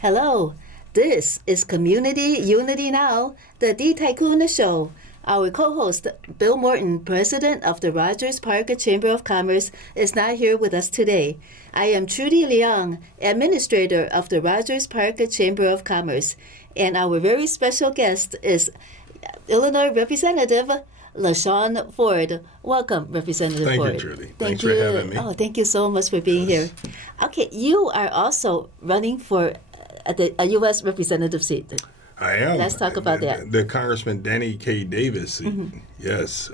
Hello, this is Community Unity Now, the D Tycoon Show. Our co-host, Bill Morton, president of the Rogers Park Chamber of Commerce, is not here with us today. I am Trudy Leong, administrator of the Rogers Park Chamber of Commerce, and our very special guest is Illinois Representative LaShawn Ford. Welcome, Representative Ford. Thank you, Trudy. Thanks for having me. Oh, thank you so much for being here. Okay, you are also running for a U.S. representative seat. I am. Let's talk about that. The Congressman Danny K. Davis seat. Mm-hmm. Yes.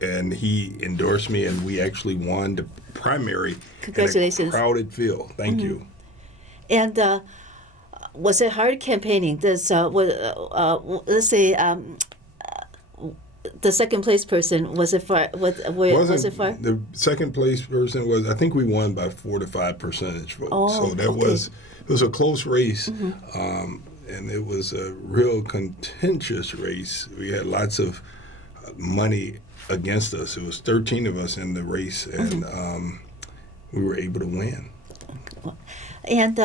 And he endorsed me, and we actually won the primary. Congratulations. In a crowded field. Thank you. And was it hard campaigning? Let's say the second place person, was it far? Was it far? The second place person was, I think we won by 4 to 5 percentage votes. Oh, so that it was a close race. Mm-hmm. And it was a real contentious race. We had lots of money against us. It was 13 of us in the race, and we were able to win. And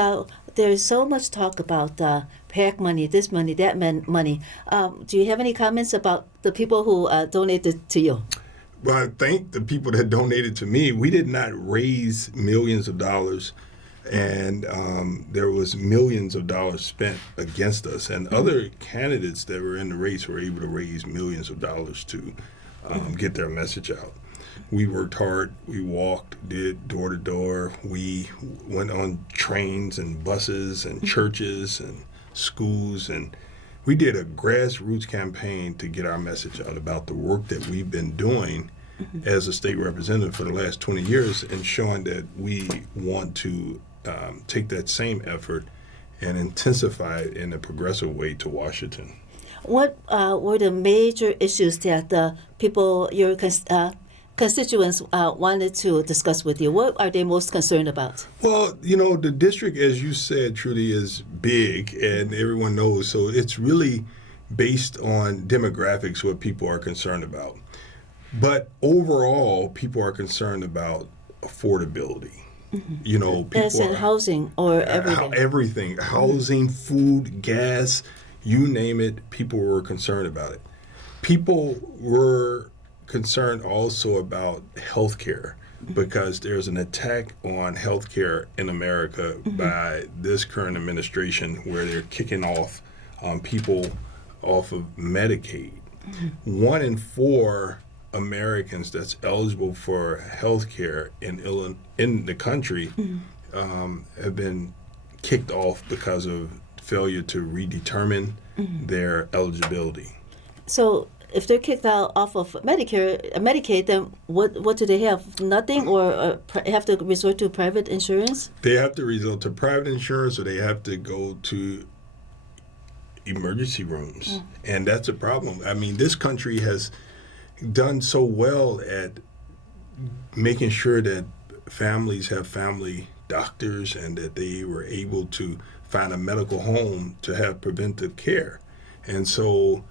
there's so much talk about PAC money, this money, that money. Do you have any comments about the people who donated to you? Well, I thank the people that donated to me. We did not raise millions of dollars, and there was millions of dollars spent against us. And other candidates that were in the race were able to raise millions of dollars to get their message out. We worked hard. We walked, did door to door. We went on trains and buses and churches and schools, and we did a grassroots campaign to get our message out about the work that we've been doing as a state representative for the last 20 years, and showing that we want to take that same effort and intensify it in a progressive way to Washington. What were the major issues that the people, your constituents, wanted to discuss with you? What are they most concerned about? Well, the district, as you said, Trudy, is big, and everyone knows. So it's really based on demographics, what people are concerned about. But overall, people are concerned about affordability. People That's in housing or everything. Everything. Housing, food, gas, you name it, people were concerned about it. People were concerned also about health care, because there's an attack on health care in America by this current administration, where they're kicking off people off of Medicaid. 1 in 4 Americans that's eligible for health care in the country have been kicked off because of failure to redetermine their eligibility. So if they're kicked out off of Medicaid, then what do they have? Nothing, or have to resort to private insurance? They have to resort to private insurance, or they have to go to emergency rooms. And that's a problem. I mean, this country has done so well at making sure that families have family doctors, and that they were able to find a medical home to have preventive care. And so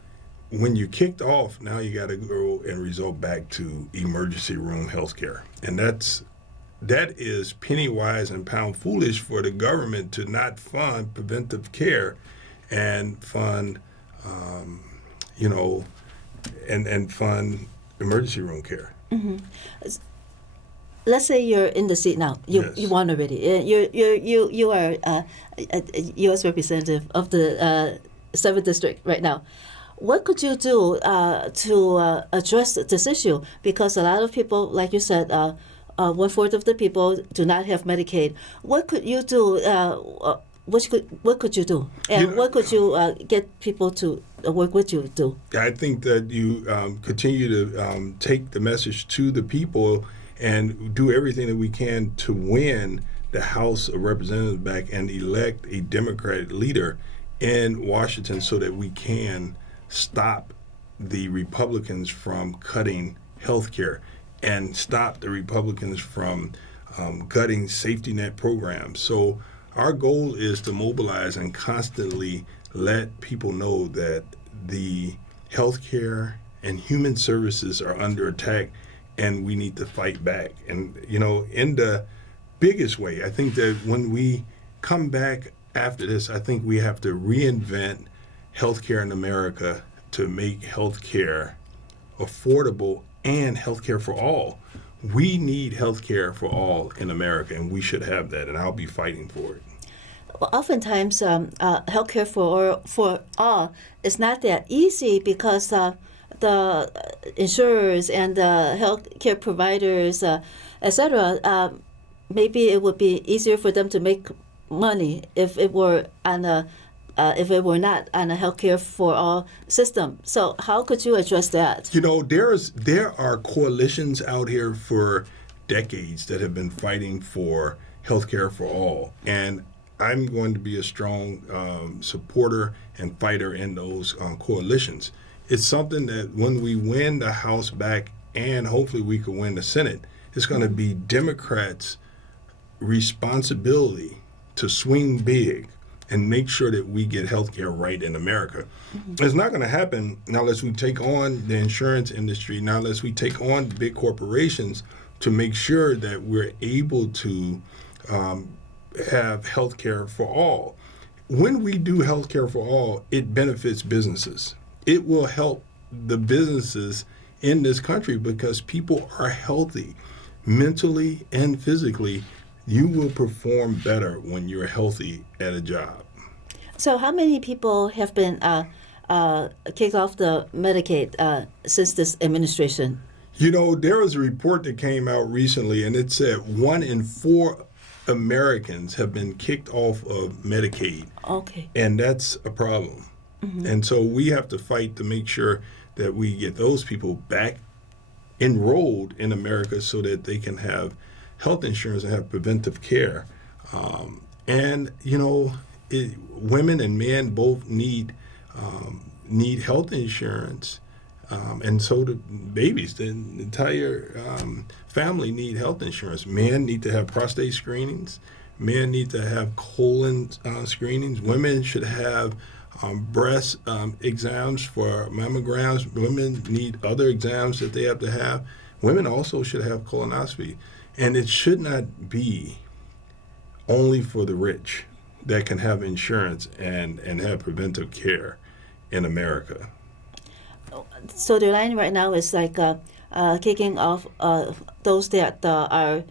when you kicked off, now you got to go and resort back to emergency room health care. And that is penny wise and pound foolish for the government to not fund preventive care and fund, and fund emergency room care. Let's say you're in the seat now. You won already. You are a U.S. representative of the 7th District right now. What could you do to address this issue? Because a lot of people, like you said, 1/4 of the people do not have Medicaid. What could you do? What could you do? And what could you get people to work with you to do? I think that you continue to take the message to the people and do everything that we can to win the House of Representatives back and elect a Democratic leader in Washington, so that we can stop the Republicans from cutting health care and stop the Republicans from gutting safety net programs. So our goal is to mobilize and constantly let people know that the healthcare and human services are under attack, and we need to fight back. And, in the biggest way, I think that when we come back after this, I think we have to reinvent healthcare in America to make healthcare affordable and healthcare for all. We need healthcare for all in America, and we should have that, and I'll be fighting for it. Well, oftentimes, healthcare for all is not that easy because the insurers and the healthcare providers, etc. Maybe it would be easier for them to make money if it were if it were not on a healthcare for all system. So how could you address that? There are coalitions out here for decades that have been fighting for healthcare for all, and I'm going to be a strong supporter and fighter in those coalitions. It's something that when we win the House back, and hopefully we can win the Senate, it's going to be Democrats' responsibility to swing big and make sure that we get healthcare right in America. Mm-hmm. It's not going to happen unless we take on the insurance industry, not unless we take on big corporations to make sure that we're able to have healthcare for all. When we do healthcare for all, it benefits businesses. It will help the businesses in this country because people are healthy mentally and physically. You will perform better when you're healthy at a job. So how many people have been kicked off the Medicaid since this administration? There was a report that came out recently, and it said 1 in 4 Americans have been kicked off of Medicaid. Okay. And that's a problem. Mm-hmm. And so we have to fight to make sure that we get those people back enrolled in America so that they can have health insurance and have preventive care. Women and men both need health insurance, and so do babies. The entire family need health insurance. Men need to have prostate screenings. Men need to have colon screenings. Women should have breast exams for mammograms. Women need other exams that they have to have. Women also should have colonoscopy. And it should not be only for the rich that can have insurance and have preventive care in America. So the line right now is like kicking off those that are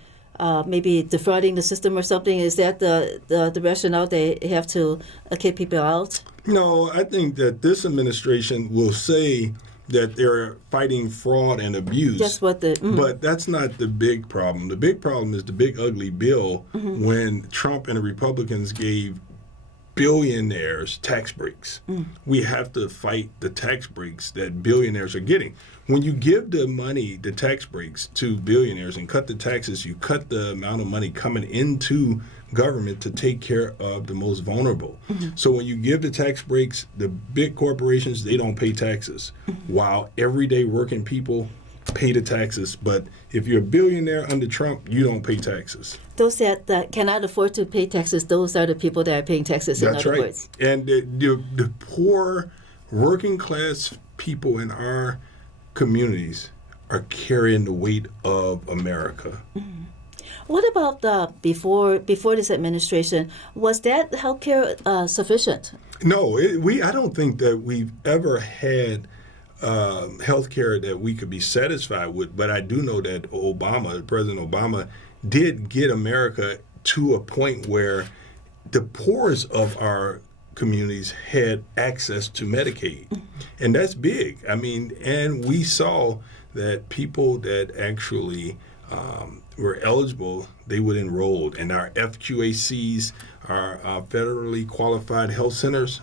maybe defrauding the system or something. Is that the rationale they have to kick people out? No, I think that this administration will say that they're fighting fraud and abuse. That's what But that's not the big problem. The big problem is the big ugly bill when Trump and the Republicans gave billionaires tax breaks. We have to fight the tax breaks that billionaires are getting. When you give the money, the tax breaks to billionaires and cut the taxes, you cut the amount of money coming into government to take care of the most vulnerable. So when you give the tax breaks, the big corporations, they don't pay taxes, while everyday working people pay the taxes. But if you're a billionaire under Trump, you don't pay taxes. Those that cannot afford to pay taxes, those are the people that are paying taxes, in other words. And the poor working class people in our communities are carrying the weight of America. What about before this administration? Was that healthcare sufficient? No, I don't think that we've ever had healthcare that we could be satisfied with. But I do know that President Obama, did get America to a point where the poorest of our communities had access to Medicaid. And that's big. I mean, and we saw that people that actually were eligible, they would enroll. And our FQACs, our federally qualified health centers,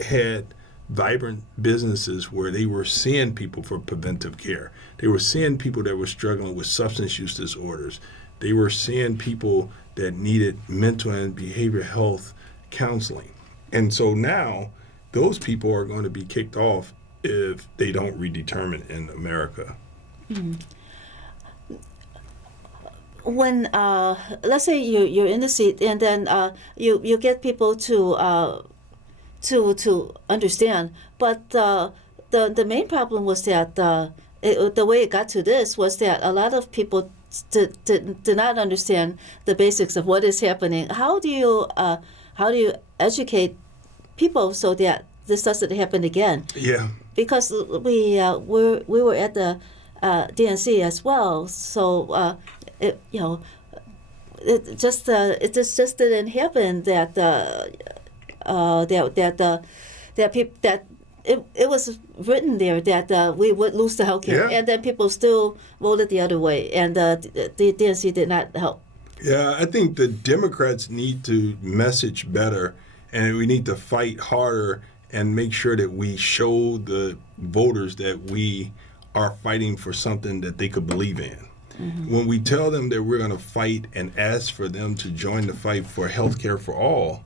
had vibrant businesses where they were seeing people for preventive care. They were seeing people that were struggling with substance use disorders. They were seeing people that needed mental and behavioral health counseling. And so now those people are going to be kicked off if they don't redetermine in America. when let's say you're in the seat, and then you get people to understand, but the main problem was that the way it got to this was that a lot of people did not understand the basics of what is happening. How do you educate people so that this doesn't happen again? Yeah. Because we were at the DNC as well, so it just didn't happen that it was written there that we would lose the healthcare, Yeah. and then people still voted the other way, and the DNC did not help. Yeah, I think the Democrats need to message better, and we need to fight harder and make sure that we show the voters that we are fighting for something that they could believe in. Mm-hmm. When we tell them that we're going to fight and ask for them to join the fight for health care for all,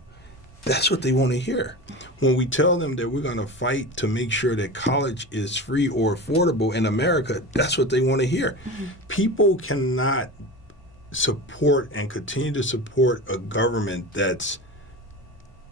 that's what they want to hear. When we tell them that we're going to fight to make sure that college is free or affordable in America, that's what they want to hear. Mm-hmm. People cannot support and continue to support a government that's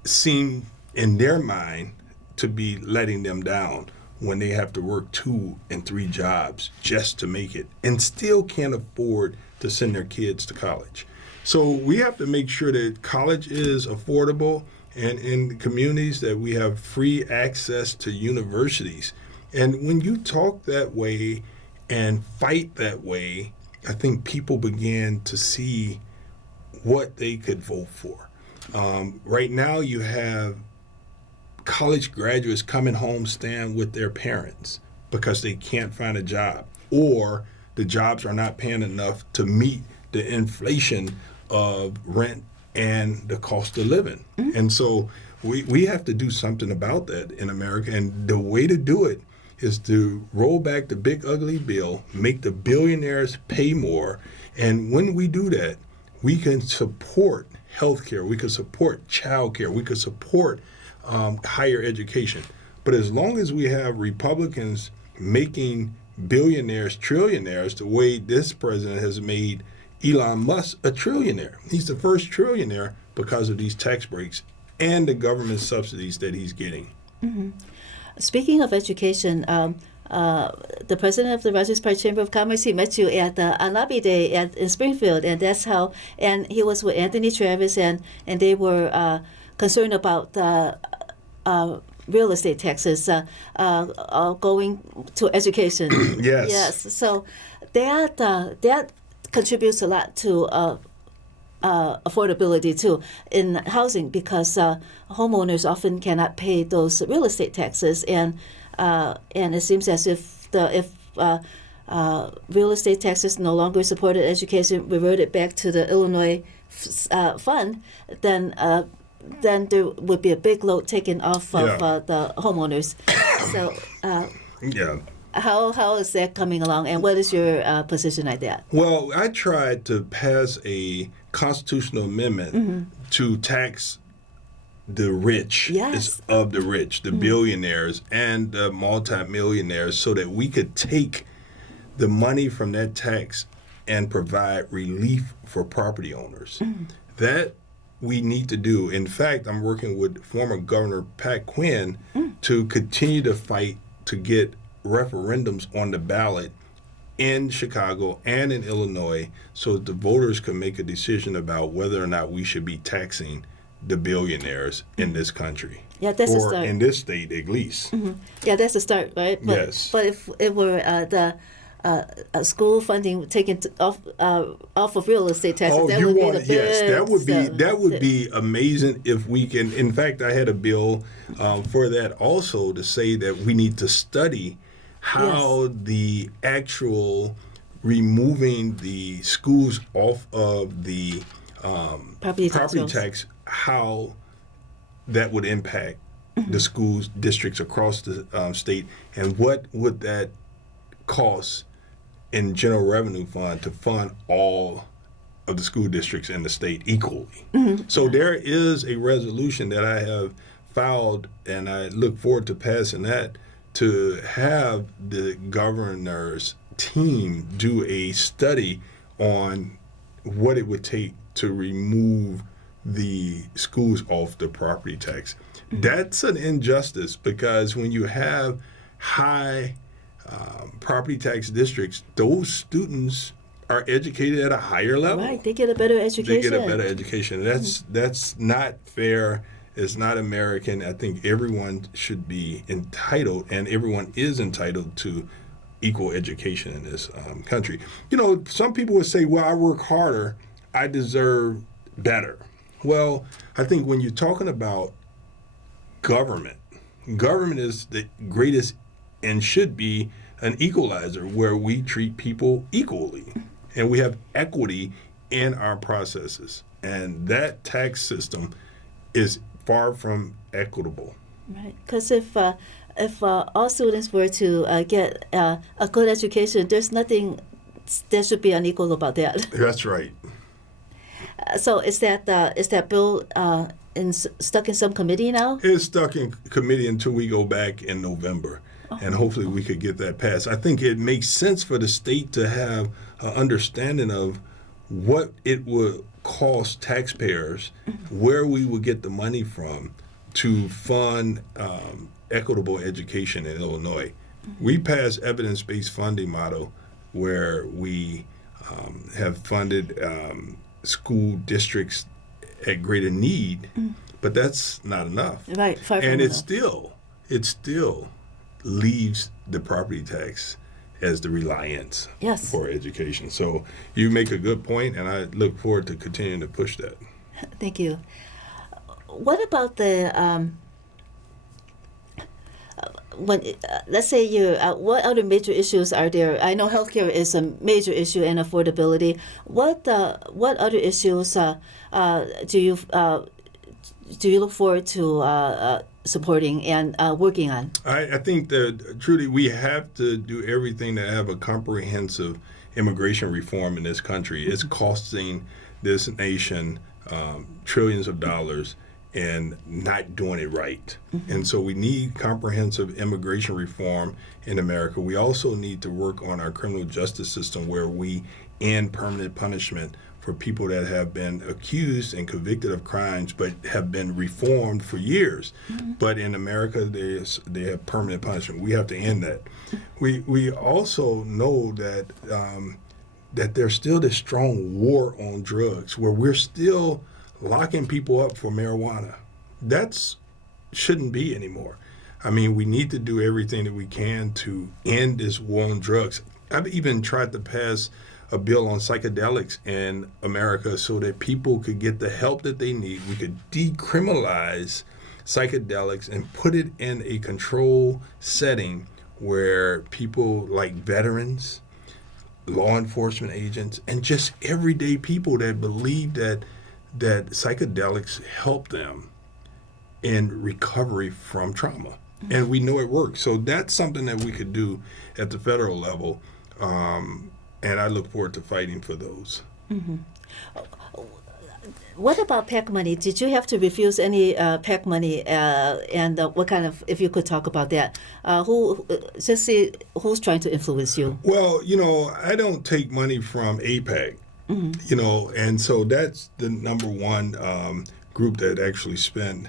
seen in their mind to be letting them down when they have to work 2 and 3 jobs just to make it and still can't afford to send their kids to college. So we have to make sure that college is affordable, and in communities that we have free access to universities. And when you talk that way and fight that way, I think people began to see what they could vote for. Right now you have college graduates coming home staying with their parents because they can't find a job, or the jobs are not paying enough to meet the inflation of rent and the cost of living. Mm-hmm. And so we have to do something about that in America. And the way to do it is to roll back the big ugly bill, make the billionaires pay more. And when we do that, we can support healthcare, we can support childcare, we can support higher education. But as long as we have Republicans making billionaires trillionaires the way this president has made Elon Musk a trillionaire. He's the first trillionaire because of these tax breaks and the government subsidies that he's getting. Mm-hmm. Speaking of education, the president of the Rogers Park Chamber of Commerce, he met you at the Lobby Day in Springfield, and that's how. And he was with Anthony Travis, and they were concerned about real estate taxes going to education. Yes. Yes. So that contributes a lot to affordability too in housing, because homeowners often cannot pay those real estate taxes, and it seems as if real estate taxes no longer supported education, reverted back to the Illinois fund, then there would be a big load taken off of the homeowners. So yeah. How is that coming along, and what is your position like that? Well, I tried to pass a constitutional amendment to tax the rich of the rich, the billionaires and the multimillionaires, so that we could take the money from that tax and provide relief for property owners. That we need to do. In fact, I'm working with former Governor Pat Quinn to continue to fight to get referendums on the ballot in Chicago and in Illinois so that the voters can make a decision about whether or not we should be taxing the billionaires in this country. Yeah, that's or a start. In this state, at least. Mm-hmm. Yeah, that's a start, right? But, yes. But if it were the school funding taken off of real estate taxes, that would be the big. Yes, that would be amazing if we can. In fact, I had a bill for that also, to say that we need to study how the actual removing the schools off of the property tax, how that would impact the schools districts across the state, and what would that cost in general revenue fund to fund all of the school districts in the state equally. So there is a resolution that I have filed, and I look forward to passing that, to have the governor's team do a study on what it would take to remove the schools off the property tax. That's an injustice, because when you have high property tax districts, those students are educated at a higher level. Right, they get a better education. They get a better education. That's not fair. It's not American. I think everyone should be entitled, and everyone is entitled to equal education in this country. Some people would say, well, I work harder, I deserve better. Well, I think when you're talking about government is the greatest and should be an equalizer, where we treat people equally and we have equity in our processes. And that tax system is far from equitable. Right, because if all students were to get a good education, there's nothing that should be unequal about that. That's right. So is that bill stuck in some committee now? It's stuck in committee until we go back in November, and hopefully we could get that passed. I think it makes sense for the state to have an understanding of what it would cost taxpayers, where we would get the money from to fund equitable education in Illinois. We passed evidence-based funding model where we have funded school districts at greater need, but that's not enough. Right, far from and enough. it still leaves the property tax as the reliance for education. So you make a good point, and I look forward to continuing to push that. Thank you. What about the let's say what other major issues are there? I know healthcare is a major issue, and affordability. What other issues do you look forward to supporting and working on? I think that, Trudy, we have to do everything to have a comprehensive immigration reform in this country. It's costing this nation trillions of dollars and not doing it right. And so we need comprehensive immigration reform in America. We also need to work on our criminal justice system, where we end permanent punishment for people that have been accused and convicted of crimes but have been reformed for years. But in America, they have permanent punishment. We have to end that. We also know that that there's still this strong war on drugs, where we're still locking people up for marijuana. That shouldn't be anymore. I mean, we need to do everything that we can to end this war on drugs. I've even tried to pass a bill on psychedelics in America so that people could get the help that they need. We could decriminalize psychedelics and put it in a controlled setting where people like veterans, law enforcement agents, and just everyday people that believe that psychedelics help them in recovery from trauma. And we know it works. So that's something that we could do at the federal level. And I look forward to fighting for those. What about PAC money? Did you have to refuse any PAC money? And what kind of, if you could talk about that, who's trying to influence you? Well, I don't take money from APAC. And so that's the number one group that actually spent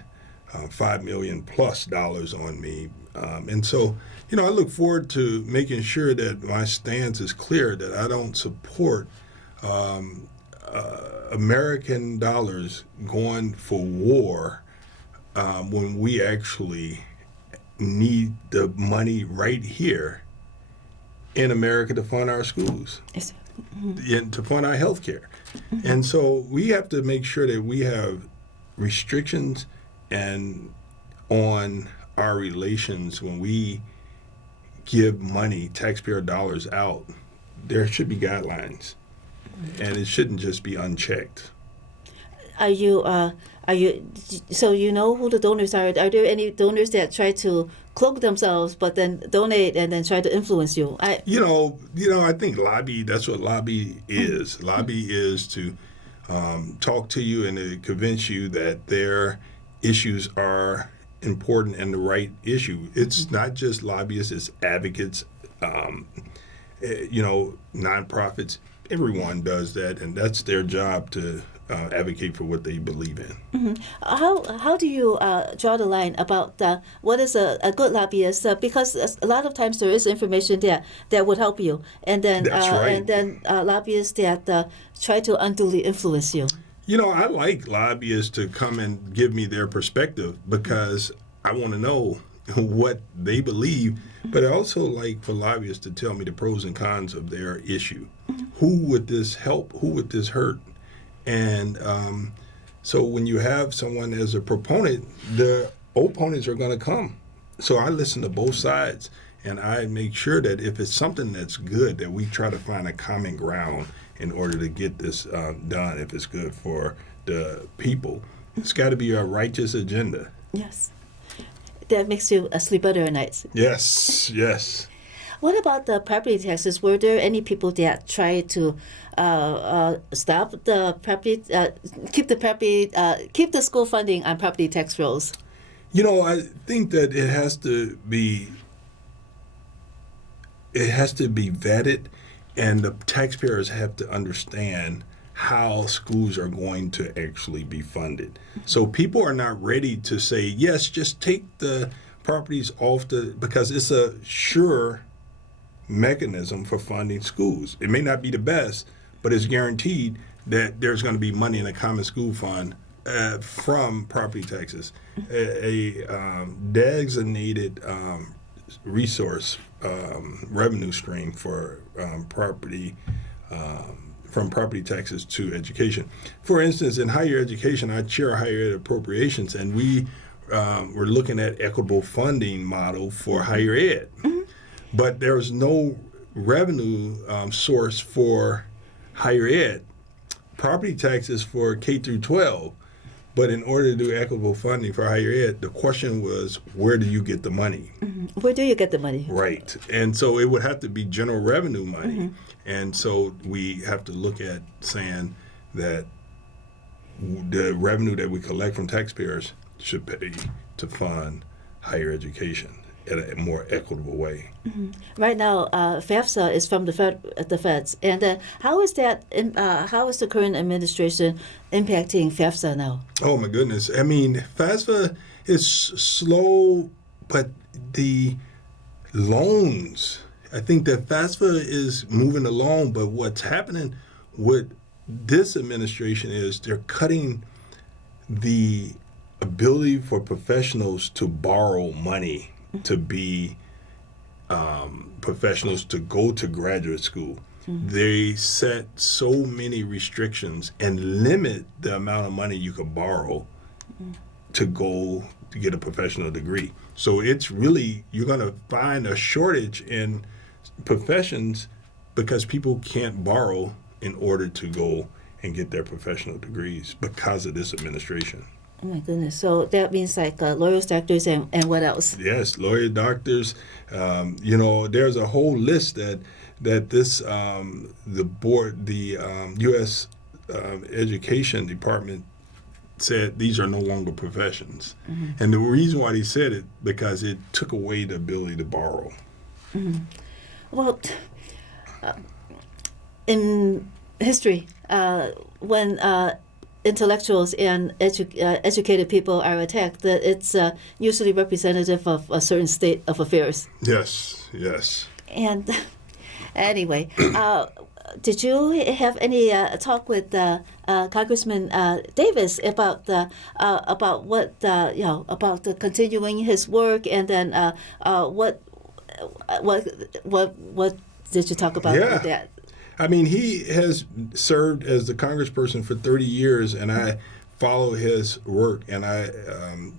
$5 million plus on me. And so, I look forward to making sure that my stance is clear, that I don't support American dollars going for war when we actually need the money right here in America to fund our schools. And to fund our health care. And so we have to make sure that we have restrictions and on our relations when we give money, taxpayer dollars out. There should be guidelines, and it shouldn't just be unchecked. Are you so you know who the donors are? Are there any donors that try to cloak themselves but then donate and then try to influence you? I think that's what lobby is. Lobby is to talk to you and to convince you that their issues are important and the right issue. It's not just lobbyists, it's advocates, nonprofits. everyone does that, and that's their job to advocate for what they believe in. Mm-hmm. How do you draw the line about what is a good lobbyist? Because a lot of times there is information there that would help you, and then That's right. and then lobbyists that try to unduly influence you. I like lobbyists to come and give me their perspective because I want to know what they believe, but I also like for lobbyists to tell me the pros and cons of their issue. Who would this help? Who would this hurt? And so when you have someone as a proponent, the opponents are going to come. So I listen to both sides, and I make sure that if it's something that's good, that we try to find a common ground in order to get this done, if it's good for the people. It's got to be a righteous agenda. Yes. That makes you sleep better at night. Yes, yes. What about the property taxes? Were there any people that tried to stop the property, keep the school funding on property tax rolls? I think that it has to be vetted, and the taxpayers have to understand how schools are going to actually be funded. So people are not ready to say, yes, just take the properties off because it's a sure mechanism for funding schools. It may not be the best, but it's guaranteed that there's going to be money in a common school fund from property taxes. A designated resource revenue stream for property from property taxes to education. For instance, in higher education, I chair higher ed appropriations, and we were looking at equitable funding model for higher ed. Mm-hmm. But there's no revenue source for higher ed. Property taxes for K through 12. But in order to do equitable funding for higher ed, the question was, where do you get the money? Mm-hmm. Where do you get the money? Right. And so it would have to be general revenue money. Mm-hmm. And so we have to look at saying that the revenue that we collect from taxpayers should pay to fund higher education in a more equitable way. Mm-hmm. Right now, FAFSA is from the feds, and how is that? How is the current administration impacting FAFSA now? Oh my goodness! I mean, FAFSA is slow, but the loans. I think that FAFSA is moving along, but what's happening with this administration is they're cutting the ability for professionals to borrow money to be professionals to go to graduate school. Mm-hmm. They set so many restrictions and limit the amount of money you could borrow to go to get a professional degree. So it's really, you're going to find a shortage in professions because people can't borrow in order to go and get their professional degrees because of this administration. Oh my goodness! So that means like lawyers, doctors, and what else? Yes, lawyers, doctors. There's a whole list that this the board, the U.S. Education Department said these are no longer professions, mm-hmm. and the reason why they said it because it took away the ability to borrow. Mm-hmm. Well, in history, when intellectuals and educated people are attacked, that it's usually representative of a certain state of affairs. Yes, yes. And anyway, did you have any talk with Congressman Davis about what about the continuing his work, and then what did you talk about with that? I mean, he has served as the congressperson for 30 years, and I follow his work, and I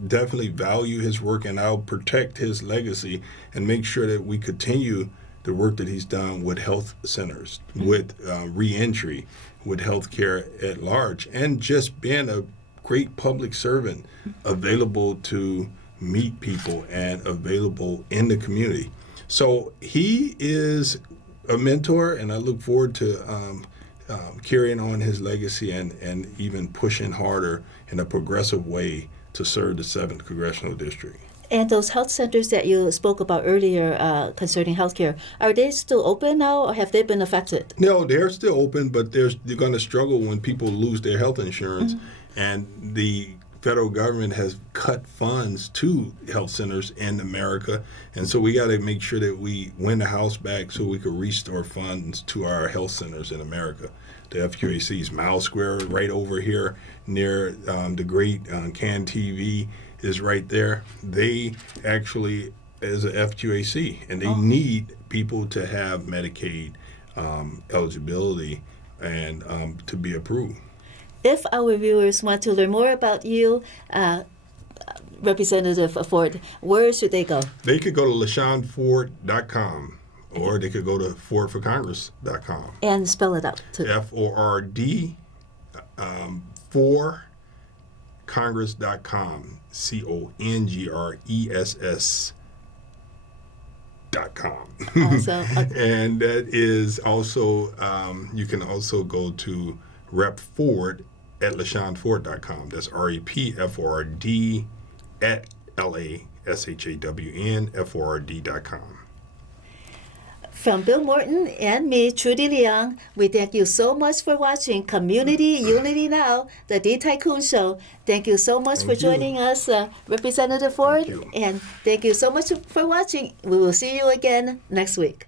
definitely value his work, and I'll protect his legacy and make sure that we continue the work that he's done with health centers, with reentry, with healthcare at large, and just being a great public servant, available to meet people and available in the community. So he is a mentor, and I look forward to carrying on his legacy and even pushing harder in a progressive way to serve the 7th Congressional District. And those health centers that you spoke about earlier concerning healthcare, are they still open now, or have they been affected? No, they're still open, but they're going to struggle when people lose their health insurance. And the federal government has cut funds to health centers in America. And so we got to make sure that we win the House back so we can restore funds to our health centers in America. The FQAC's Mile Square right over here near the great CAN TV is right there. They actually is a FQAC, and they need people to have Medicaid eligibility and to be approved. If our viewers want to learn more about you, Representative Ford, where should they go? They could go to LaShawnFord.com, or they could go to FordForCongress.com. And spell it out too. FORD for Congress.com, CONGRESS.com. Awesome. And that is also, you can also go to Rep Ford at LaShawnFord.com. That's REPFORD at LASHAWNFORD.com. From Bill Morton and me, Trudy Leong, we thank you so much for watching Community Unity Now, the D. Tycoon Show. Thank you so much for joining us, Representative Ford. And thank you so much for watching. We will see you again next week.